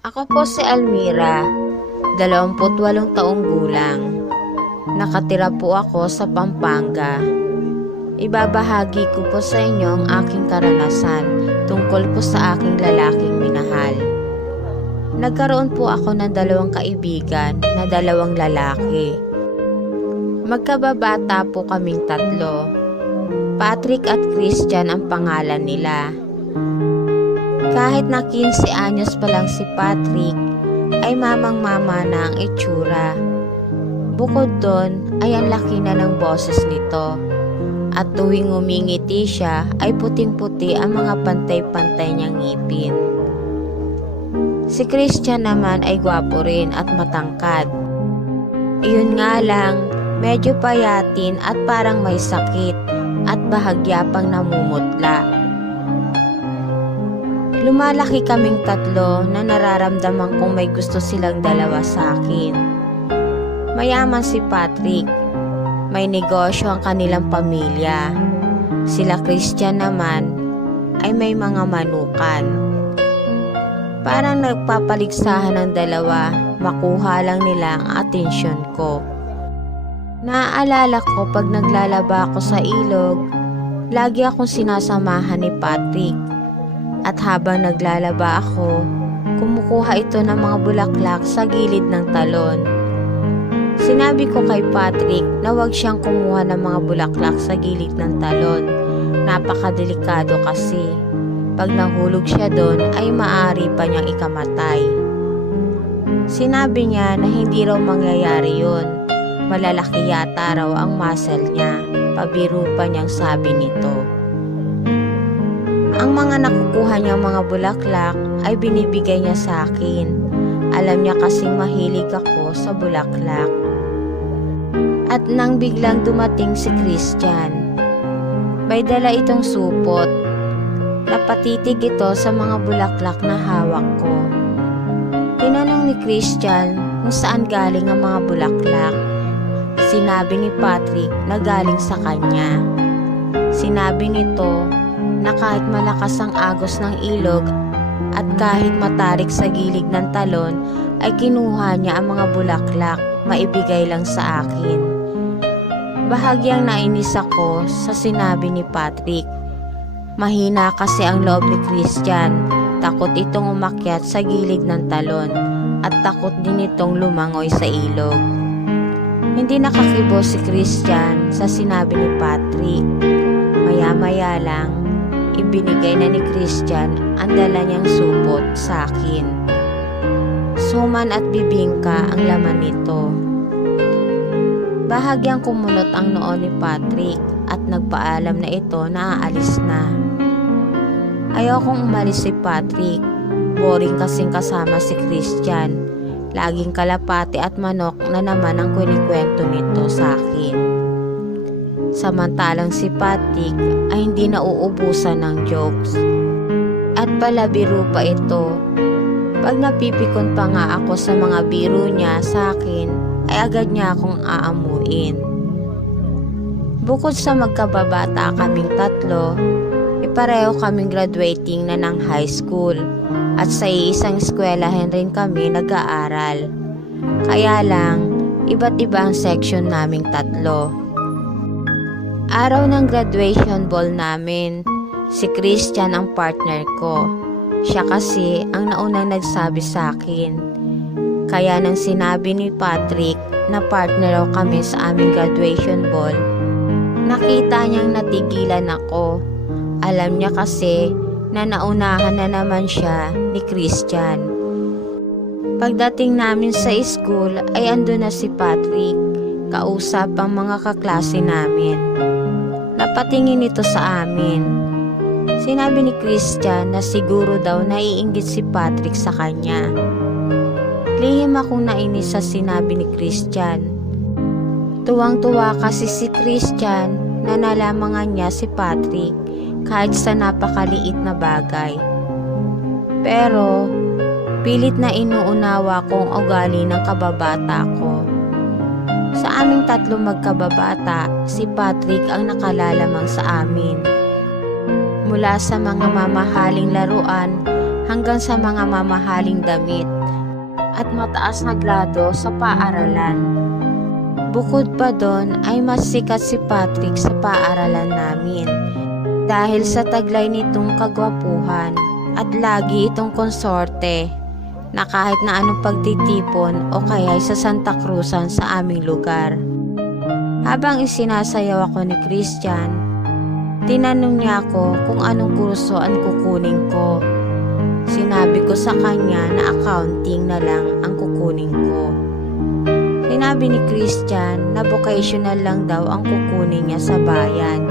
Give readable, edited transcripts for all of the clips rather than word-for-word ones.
Ako po si Almira, 28 taong gulang. Nakatira po ako sa Pampanga. Ibabahagi ko po sa inyo ang aking karanasan tungkol po sa aking lalaking minahal. Nagkaroon po ako ng 2 kaibigan na 2 lalaki. Magkababata po kaming 3. Patrick at Christian ang pangalan nila. Kahit na 15 anyos pa lang si Patrick, ay mamang-mama na ang itsura. Bukod doon ay ang laki na ng boses nito. At tuwing umingiti siya ay puting-puti ang mga pantay-pantay niyang ngipin. Si Christian naman ay gwapo rin at matangkad. Iyon nga lang, medyo payatin at parang may sakit at bahagya pang namumutla. Lumalaki kaming 3 na nararamdaman kong may gusto silang 2 sa akin. Mayaman si Patrick. May negosyo ang kanilang pamilya. Sila Christian naman ay may mga manukan. Parang nagpapaligsahan ng 2, makuha lang nila ang atensyon ko. Naaalala ko pag naglalaba ako sa ilog, lagi akong sinasamahan ni Patrick. At habang naglalaba ako, kumukuha ito ng mga bulaklak sa gilid ng talon. Sinabi ko kay Patrick na huwag siyang kumuha ng mga bulaklak sa gilid ng talon. Napakadelikado kasi. Pag nahulog siya doon ay maaari pa niyang ikamatay. Sinabi niya na hindi raw mangyayari yun. Malalaki yata raw ang muscle niya. Pabiro pa niyang sabi nito. Ang mga nakukuha niyang mga bulaklak ay binibigay niya sa akin. Alam niya kasing mahilig ako sa bulaklak. At nang biglang dumating si Christian, may dala itong supot. Napatitig ito sa mga bulaklak na hawak ko. Tinanong ni Christian kung saan galing ang mga bulaklak. Sinabi ni Patrick na galing sa kanya. Sinabi nito na kahit malakas ang agos ng ilog at kahit matarik sa gilid ng talon ay kinuha niya ang mga bulaklak, maibigay lang sa akin. Bahagyang nainis ako sa sinabi ni Patrick. Mahina kasi ang loob ni Christian, takot itong umakyat sa gilid ng talon at takot din itong lumangoy sa ilog. Hindi nakakibo si Christian sa sinabi ni Patrick. Maya-maya lang, ibinigay na ni Christian ang dala niyang supot sa akin. Suman at bibingka ang laman nito. Bahagyang kumunot ang noo ni Patrick at nagpaalam na ito na aalis na. Ayokong umalis si Patrick. Boring kasing kasama si Christian. Laging kalapati at manok na naman ang kinikwento nito sa akin. Samantalang si Patrick ay hindi nauubusan ng jokes. At palabiro pa ito. Pag napipikon pa nga ako sa mga biro niya sa akin, ay agad niya akong aamuin. Bukod sa magkababata kaming 3, pareho kaming graduating na ng high school at sa isang eskwelahan rin kami nag-aaral. Kaya lang, iba't iba ang section naming 3. Araw ng graduation ball namin, si Christian ang partner ko. Siya kasi ang naunang nagsabi sa akin. Kaya nang sinabi ni Patrick na partner raw kami sa aming graduation ball, nakita niyang natigilan ako. Alam niya kasi na naunahan na naman siya ni Christian. Pagdating namin sa school ay andun na si Patrick, kausap ang mga kaklase namin. Napatingin ito sa amin. Sinabi ni Christian na siguro daw naiinggit si Patrick sa kanya. Lihim akong nainis sa sinabi ni Christian. Tuwang-tuwa kasi si Christian na nalamangan niya si Patrick kahit sa napakaliit na bagay. Pero, pilit na inuunawa kong ugali ng kababata ko. Sa aming 3 magkababata, si Patrick ang nakalalamang sa amin. Mula sa mga mamahaling laruan hanggang sa mga mamahaling damit at mataas na grado sa paaralan. Bukod pa doon ay mas sikat si Patrick sa paaralan namin dahil sa taglay nitong kagwapuhan at lagi itong konsorte na kahit na anong pagtitipon o kaya sa Santa Cruzan sa aming lugar. Habang isinasayaw ako ni Christian, tinanong niya ako kung anong kurso ang kukunin ko. Sinabi ko sa kanya na accounting na lang ang kukunin ko. Sinabi ni Christian na vocational lang daw ang kukunin niya sa bayan.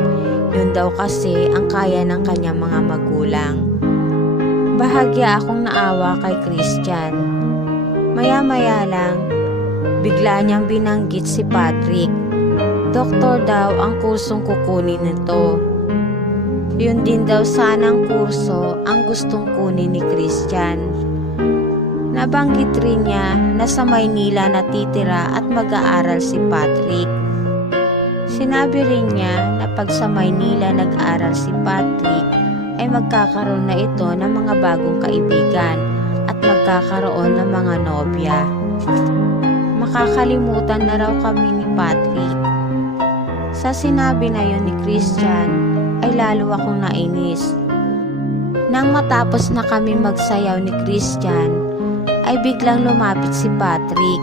Yun daw kasi ang kaya ng kanyang mga magulang. Bahagya akong naawa kay Christian. Maya-maya lang, bigla niyang binanggit si Patrick. Doktor daw ang kursong kukunin nito. Yun din daw sanang kurso ang gustong kunin ni Christian. Nabanggit rin niya na sa Maynila natitira at mag-aaral si Patrick. Sinabi rin niya na pag sa Maynila nag-aral si Patrick ay magkakaroon na ito ng mga bagong kaibigan at magkakaroon ng mga nobya. Makakalimutan na raw kami ni Patrick. Sa sinabi na yun ni Christian ay lalo akong nainis. Nang matapos na kami magsayaw ni Christian ay biglang lumapit si Patrick.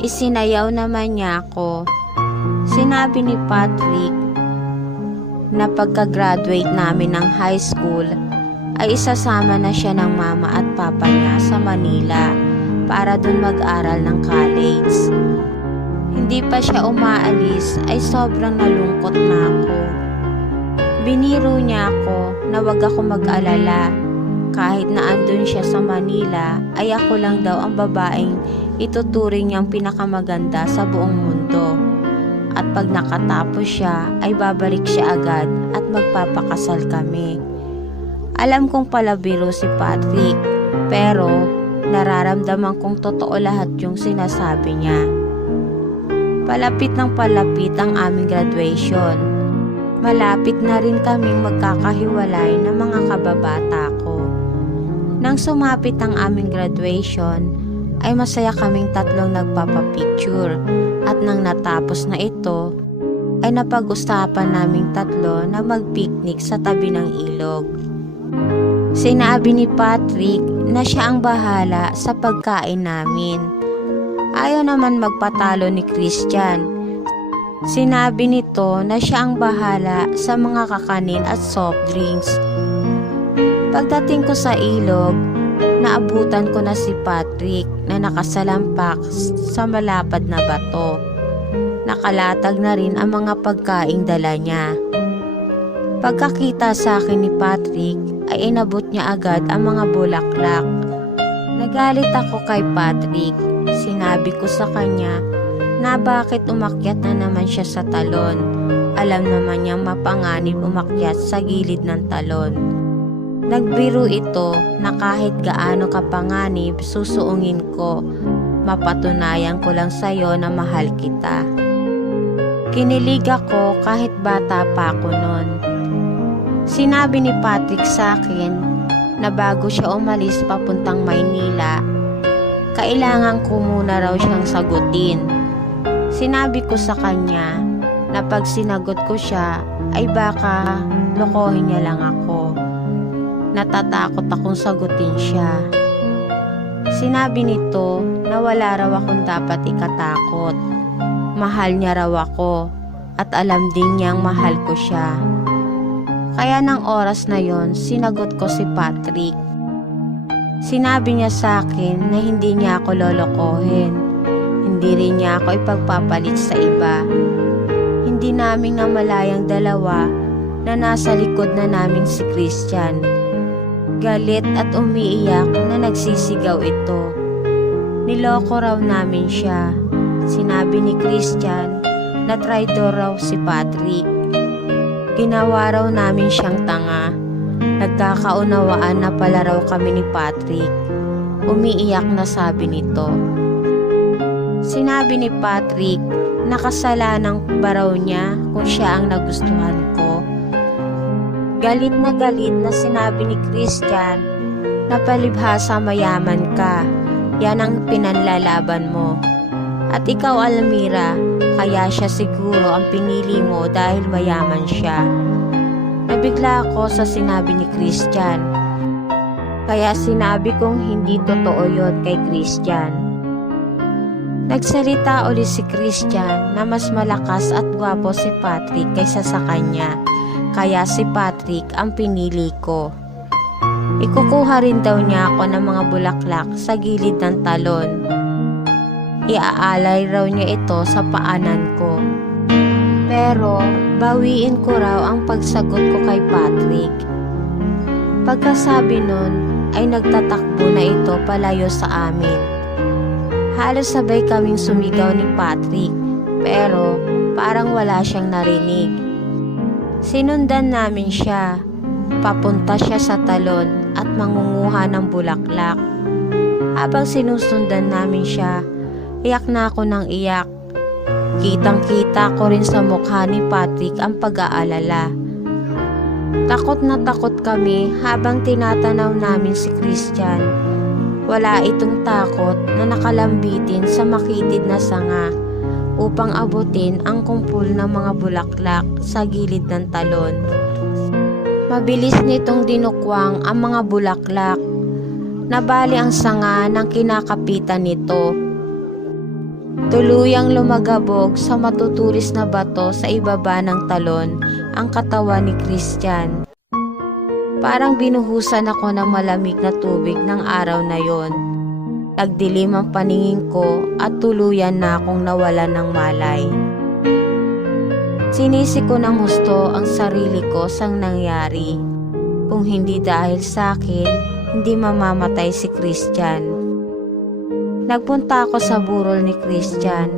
Isinayaw naman niya ako. Sinabi ni Patrick na pagka-graduate namin ng high school ay isasama na siya ng mama at papa niya sa Manila para dun mag-aral ng college. Hindi pa siya umaalis ay sobrang nalungkot na ako. Biniro niya ako na wag ako mag-alala. Kahit na andun siya sa Manila ay ako lang daw ang babaeng ituturing niyang pinakamaganda sa buong mundo. At pag nakatapos siya ay babalik siya agad at magpapakasal kami. Alam kong palabiro si Patrick pero nararamdaman kong totoo lahat yung sinasabi niya. Palapit ng palapit ang aming graduation. Malapit na rin kaming magkakahiwalay ng mga kababata ko. Nang sumapit ang aming graduation, ay masaya kaming tatlong nagpapapicture at nang natapos na ito, ay napag-usapan naming tatlo na mag-picnic sa tabi ng ilog. Sinabi ni Patrick na siya ang bahala sa pagkain namin. Ayaw naman magpatalo ni Christian. Sinabi nito na siya ang bahala sa mga kakanin at soft drinks. Pagdating ko sa ilog, naabutan ko na si Patrick na nakasalampak sa malapad na bato. Nakalatag na rin ang mga pagkaing dala niya. Pagkakita sa akin ni Patrick ay inabot niya agad ang mga bulaklak. Nagalit ako kay Patrick. Sinabi ko sa kanya na bakit umakyat na naman siya sa talon. Alam naman niyang mapanganib umakyat sa gilid ng talon. Nagbiro ito na kahit gaano kapanganib susuungin ko. Mapatunayan ko lang sa'yo na mahal kita. Kinilig ako kahit bata pa ako noon. Sinabi ni Patrick sa akin na bago siya umalis papuntang Maynila, kailangan ko muna raw siyang sagutin. Sinabi ko sa kanya na pag sinagot ko siya ay baka lokohin niya lang ako. Natatakot akong sagutin siya. Sinabi nito na wala raw akong dapat ikatakot. Mahal niya raw ako at alam din niyang mahal ko siya. Kaya ng oras na yon, sinagot ko si Patrick. Sinabi niya sa akin na hindi niya ako lolokohin. Hindi rin niya ako ipagpapalit sa iba. Hindi namin namalayang dalawa na nasa likod na namin si Christian. Galit at umiiyak na nagsisigaw ito. Niloko raw namin siya. Sinabi ni Christian na traidor raw si Patrick. Ginawa raw namin siyang tanga. Nagkakaunawaan na pala raw kami ni Patrick. Umiiyak na sabi nito. Sinabi ni Patrick na kasalanan ba raw niya kung siya ang nagustuhan ko. Galit na sinabi ni Christian Napalibhasa mayaman ka, yan ang pinanlalaban mo. At ikaw, Almira, kaya siya siguro ang pinili mo dahil mayaman siya. Nabigla ako sa sinabi ni Christian. Kaya sinabi kong hindi totoo yon kay Christian. Nagsalita ulit si Christian na mas malakas at gwapo si Patrick kaysa sa kanya. Kaya si Patrick ang pinili ko. Ikukuha rin daw niya ako ng mga bulaklak sa gilid ng talon. Iaalay raw niya ito sa paanan ko. Pero bawiin ko raw ang pagsagot ko kay Patrick. Pagkasabi nun ay nagtatakbo na ito palayo sa amin. Halos sabay kaming sumigaw ni Patrick pero parang wala siyang narinig. Sinundan namin siya. Papunta siya sa talon at mangunguha ng bulaklak. Habang sinusundan namin siya, iyak na ako ng iyak. Kitang-kita ko rin sa mukha ni Patrick ang pag-aalala. Takot na takot kami habang tinatanaw namin si Christian. Wala itong takot na nakalambitin sa makitid na sanga upang abutin ang kumpul ng mga bulaklak sa gilid ng talon. Mabilis nitong dinukwang ang mga bulaklak. Nabali ang sanga ng kinakapitan nito. Tuluyang lumagabog sa matutulis na bato sa ibaba ng talon ang katawan ni Christian. Parang binuhusan ako ng malamig na tubig ng araw na yon. Nagdilim ang paningin ko at tuluyan na akong nawalan ng malay. Sinisi ko ng husto ang sarili ko sa nangyari. Kung hindi dahil sa akin, hindi mamamatay si Christian. Nagpunta ako sa burol ni Christian.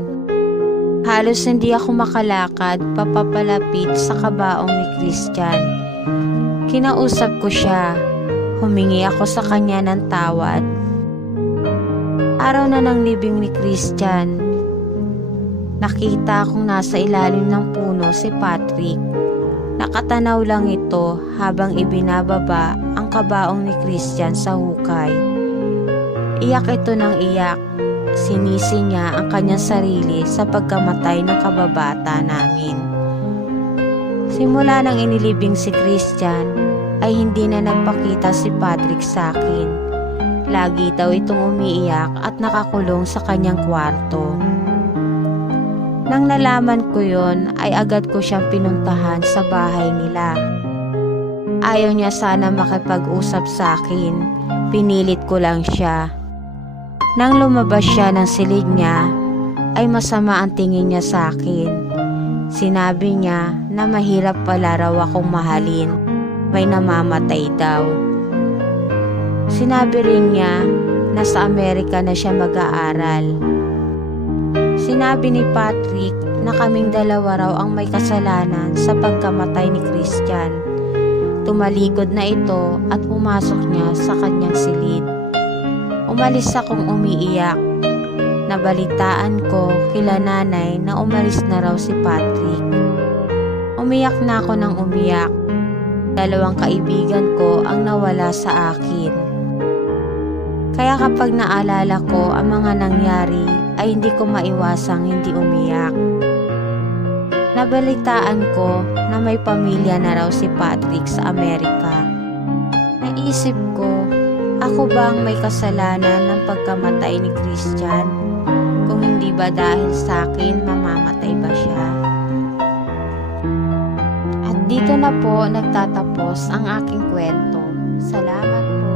Halos hindi ako makalakad papapalapit sa kabaong ni Christian. Kinausap ko siya. Humingi ako sa kanya ng tawad. Araw na ng libing ni Christian. Nakita kong nasa ilalim ng puno si Patrick. Nakatanaw lang ito habang ibinababa ang kabaong ni Christian sa hukay. Iyak ito ng iyak. Sinisi niya ang kanyang sarili sa pagkamatay ng kababata namin. Simula nang inilibing si Christian, ay hindi na nagpakita si Patrick sa akin. Lagi daw itong umiiyak at nakakulong sa kanyang kwarto. Nang nalaman ko yon, ay agad ko siyang pinuntahan sa bahay nila. Ayaw niya sana makipag-usap sa akin. Pinilit ko lang siya. Nang lumabas siya ng silid niya, ay masama ang tingin niya sa akin. Sinabi niya na mahirap pala raw akong mahalin. May namamatay daw. Sinabi rin niya na sa Amerika na siya mag-aaral. Sinabi ni Patrick na kaming dalawa raw ang may kasalanan sa pagkamatay ni Christian. Tumalikod na ito at pumasok niya sa kanyang silid. Umalis akong umiiyak. Nabalitaan ko kila nanay na umalis na raw si Patrick. Umiyak na ako ng umiyak. Dalawang kaibigan ko ang nawala sa akin. Kaya kapag naalala ko ang mga nangyari, ay hindi ko maiwasang hindi umiyak. Nabalitaan ko na may pamilya na raw si Patrick sa Amerika. Naisip ko, ako ba ang may kasalanan ng pagkamatay ni Christian? Kung hindi ba dahil sa akin, mamamatay ba siya? At dito na po nagtatapos ang aking kwento. Salamat po.